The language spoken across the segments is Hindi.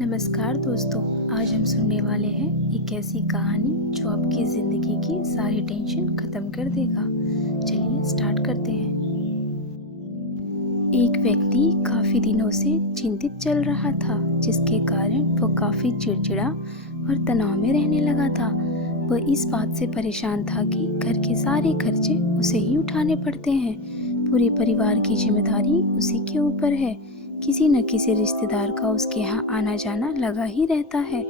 नमस्कार दोस्तों, आज हम सुनने वाले हैं एक ऐसी कहानी जो आपकी ज़िंदगी की सारी टेंशन ख़त्म कर देगा। चलिए स्टार्ट करते हैं। एक व्यक्ति काफ़ी दिनों से चिंतित चल रहा था, जिसके कारण वो काफ़ी चिड़चिड़ा और तनाव में रहने लगा था। वह इस बात से परेशान था कि घर के सारे खर्चे उसे ही उठाने पड़ते हैं। पूरे परिवार की जिम्मेदारी उसी के ऊपर है। किसी न किसी रिश्तेदार का उसके यहाँ आना जाना लगा ही रहता है।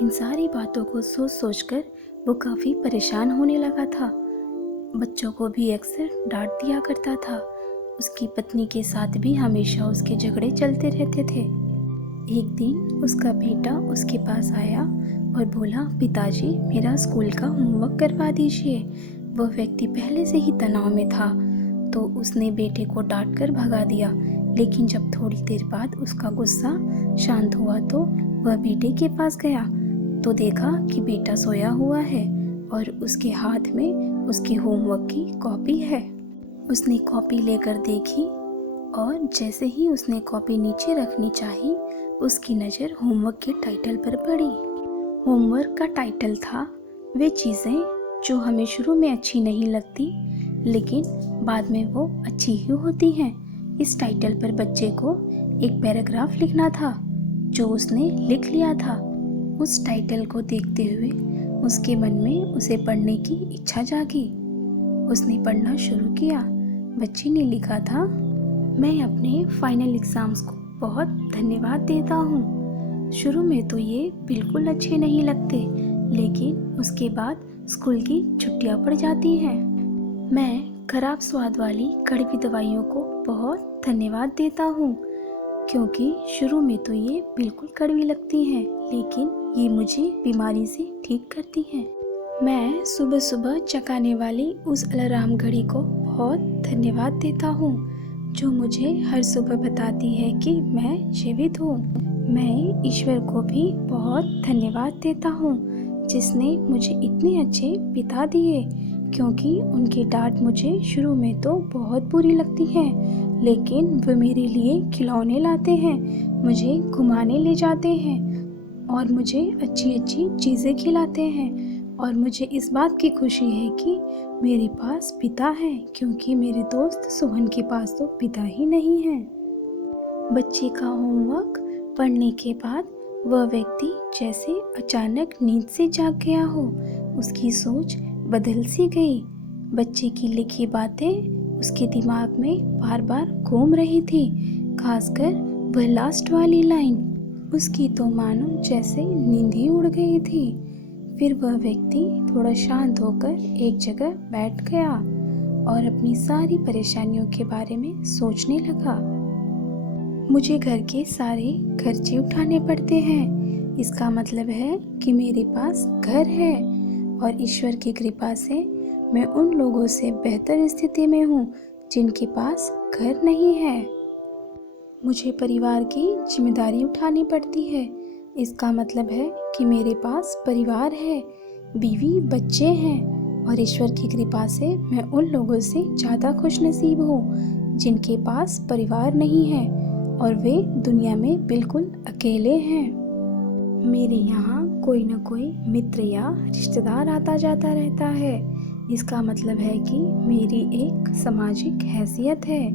इन सारी बातों को सोच सोच कर वो काफ़ी परेशान होने लगा था। बच्चों को भी अक्सर डांट दिया करता था। उसकी पत्नी के साथ भी हमेशा उसके झगड़े चलते रहते थे। एक दिन उसका बेटा उसके पास आया और बोला, पिताजी मेरा स्कूल का होमवर्क करवा दीजिए। वह व्यक्ति पहले से ही तनाव में था, तो उसने बेटे को डांट कर भगा दिया। लेकिन जब थोड़ी देर बाद उसका गुस्सा शांत हुआ तो वह बेटे के पास गया तो देखा कि बेटा सोया हुआ है और उसके हाथ में उसके होमवर्क की कॉपी है। उसने कॉपी लेकर देखी और जैसे ही उसने कॉपी नीचे रखनी चाही, उसकी नज़र होमवर्क के टाइटल पर पड़ी। होमवर्क का टाइटल था, वे चीज़ें जो हमें शुरू में अच्छी नहीं लगती लेकिन बाद में वो अच्छी ही होती हैं। इस टाइटल पर बच्चे को एक पैराग्राफ लिखना था, जो उसने लिख लिया था। उस टाइटल को देखते हुए उसके मन में उसे पढ़ने की इच्छा जागी। उसने पढ़ना शुरू किया। बच्चे ने लिखा था, मैं अपने फाइनल एग्ज़ाम्स को बहुत धन्यवाद देता हूँ। शुरू में तो ये बिल्कुल अच्छे नहीं लगते, लेकिन उसके बाद स्कूल की छुट्टियाँ पड़ जाती हैं। मैं खराब स्वाद वाली कड़वी दवाइयों को बहुत धन्यवाद देता हूँ, क्योंकि शुरू में तो ये बिल्कुल कड़वी लगती हैं, लेकिन ये मुझे बीमारी से ठीक करती हैं। मैं सुबह सुबह चकाने वाली उस अलार्म घड़ी को बहुत धन्यवाद देता हूँ, जो मुझे हर सुबह बताती है कि मैं जीवित हूँ। मैं ईश्वर को भी बहुत धन्यवाद देता हूँ, जिसने मुझे इतने अच्छे पिता दिए, क्योंकि उनकी डांट मुझे शुरू में तो बहुत बुरी लगती है, लेकिन वे मेरे लिए खिलौने लाते हैं, मुझे घुमाने ले जाते हैं और मुझे अच्छी अच्छी चीज़ें खिलाते हैं। और मुझे इस बात की खुशी है कि मेरे पास पिता है, क्योंकि मेरे दोस्त सोहन के पास तो पिता ही नहीं है। बच्चे का होमवर्क पढ़ने के बाद वह व्यक्ति जैसे अचानक नींद से जाग गया हो। उसकी सोच बदल सी गई। बच्चे की लिखी बातें उसके दिमाग में बार बार घूम रही थी, खासकर वह लास्ट वाली लाइन। उसकी तो मानो जैसे नींद ही उड़ गई थी। फिर वह व्यक्ति थोड़ा शांत होकर एक जगह बैठ गया और अपनी सारी परेशानियों के बारे में सोचने लगा। मुझे घर के सारे खर्चे उठाने पड़ते हैं। इसका मतलब है कि मेरे पास घर है और ईश्वर की कृपा से मैं उन लोगों से बेहतर स्थिति में हूँ जिनके पास घर नहीं है। मुझे परिवार की जिम्मेदारी उठानी पड़ती है। इसका मतलब है कि मेरे पास परिवार है, बीवी बच्चे हैं और ईश्वर की कृपा से मैं उन लोगों से ज़्यादा खुशनसीब हूँ जिनके पास परिवार नहीं है और वे दुनिया में बिल्कुल अकेले हैं। मेरे यहाँ कोई न कोई मित्र या रिश्तेदार आता जाता रहता है। इसका मतलब है कि मेरी एक सामाजिक हैसियत है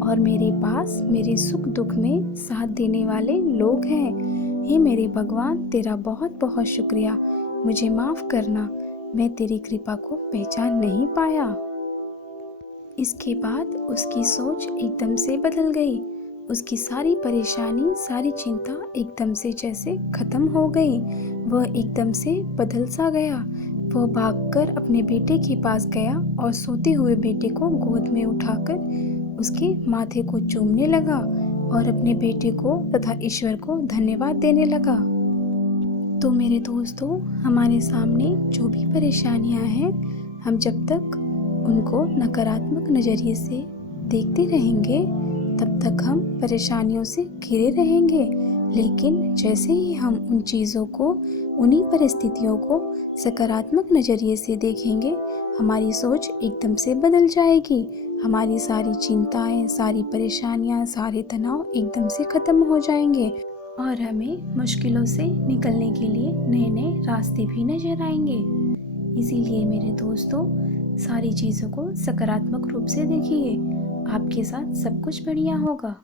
और मेरे पास मेरे सुख दुख में साथ देने वाले लोग हैं। हे मेरे भगवान, तेरा बहुत बहुत शुक्रिया। मुझे माफ़ करना, मैं तेरी कृपा को पहचान नहीं पाया। इसके बाद उसकी सोच एकदम से बदल गई। उसकी सारी परेशानी, सारी चिंता एकदम से जैसे खत्म हो गई। वह एकदम से बदल सा गया। वह भागकर अपने बेटे के पास गया और सोते हुए बेटे को गोद में उठाकर उसके माथे को चूमने लगा और अपने बेटे को तथा ईश्वर को धन्यवाद देने लगा। तो मेरे दोस्तों, हमारे सामने जो भी परेशानियां हैं, हम जब तक उनको नकारात्मक नज़रिए से देखते रहेंगे तब तक हम परेशानियों से घिरे रहेंगे। लेकिन जैसे ही हम उन चीज़ों को, उन्हीं परिस्थितियों को सकारात्मक नज़रिए से देखेंगे, हमारी सोच एकदम से बदल जाएगी। हमारी सारी चिंताएं, सारी परेशानियां, सारे तनाव एकदम से ख़त्म हो जाएंगे और हमें मुश्किलों से निकलने के लिए नए नए रास्ते भी नजर आएंगे। इसीलिए मेरे दोस्तों, सारी चीज़ों को सकारात्मक रूप से देखिए। आपके साथ सब कुछ बढ़िया होगा।